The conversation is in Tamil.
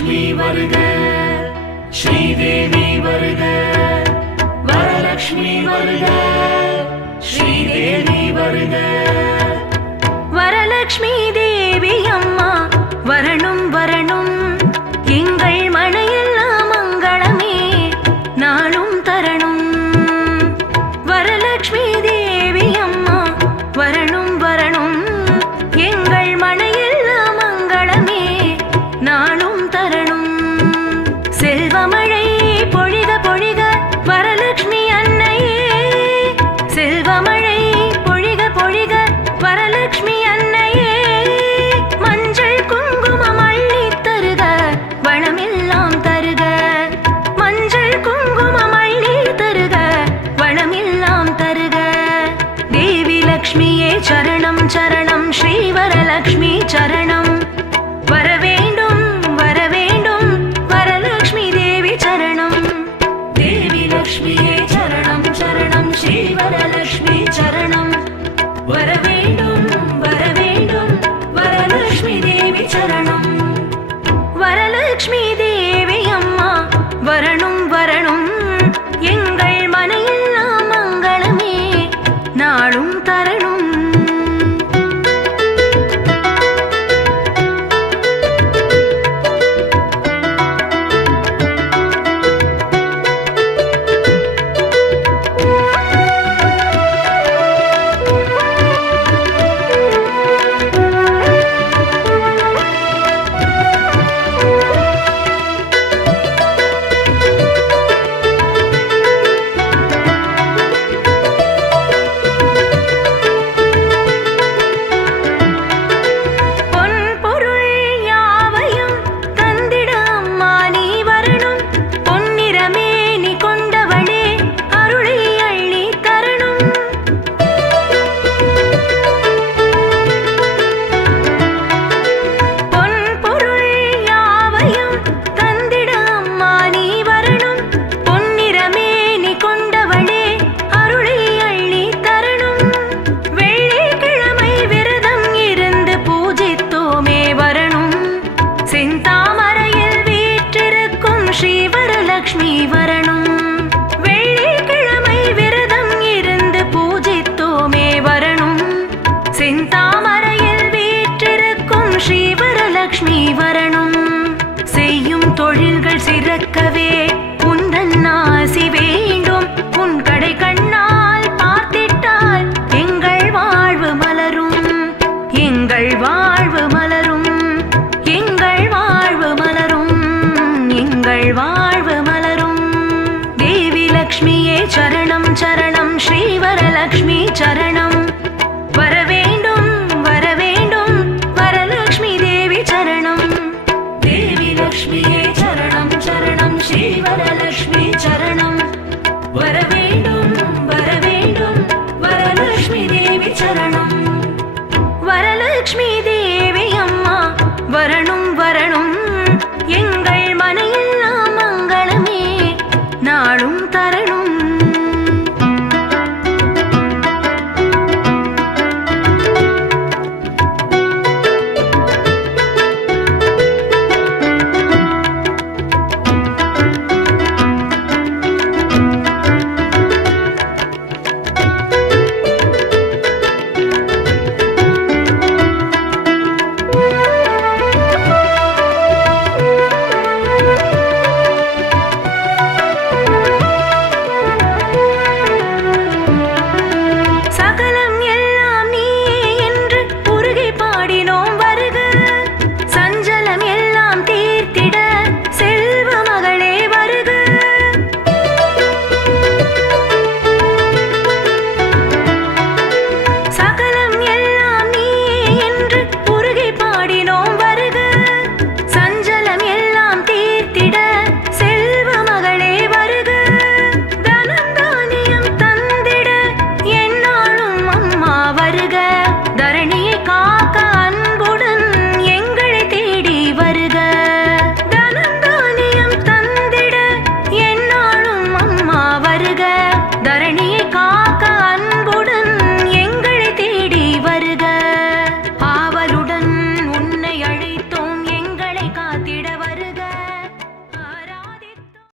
வரலக்ஷ்மி வருக, ஸ்ரீதேவி வருக. வரலக்ஷ்மி வருக, ஸ்ரீதேவி வருக. வரலக்ஷ்மி தேவி அம்மா வரணும் வரணும், எங்கள் மனையெல்லாம் மங்களமே நாளும் தரணும். வரலக்ஷ்மி தேவி அம்மா வரணும் வரணும், எங்கள் மனையெல்லாம் மங்களமே நாளும் தரணும். செல்வமழை பொழிக பொழிக வரலக்ஷ்மி அன்னையே, செல்வமழை பொழிக பொழிக வரலக்ஷ்மி அன்னையே. மஞ்சள் குங்குமம் அள்ளி தருக, வளமெல்லாம் தருக. மஞ்சள் குங்குமம் அள்ளி தருக, வளமெல்லாம் தருக. தேவி லக்ஷ்மியே சரணம் சரணம், ஸ்ரீ வரலக்ஷ்மி சரணம். வரவேண்டும் வரவேண்டும் வரலக்ஷ்மி தேவி சரணம். தேவி லக்ஷ்மியே சரணம் சரணம், ஸ்ரீ வரலக்ஷ்மி சரணம். வரவேண்டும் வரவேண்டும் வரலக்ஷ்மி தேவி சரணம். வரலக்ஷ்மி தேவி அம்மா வரணும் வரணும், எங்கள் மனையெல்லாம் மங்களமே நாளும் தரணும். செந்தாமரையில் வீற்றிருக்கும் ஸ்ரீ வரலக்ஷ்மி வரணும். செய்யும் தொழில்கள் சிறக்கவே உந்தன் ஆசி வேண்டும். உன் கடை கண்ணால் பார்த்திட்டால் எங்கள் வாழ்வு மலரும், எங்கள் வாழ்வு மலரும், எங்கள் வாழ்வு மலரும், எங்கள் வாழ்வு மலரும். தேவி லக்ஷ்மியே சரணம் சரணம், ஸ்ரீ வரலக்ஷ்மி சரணம்.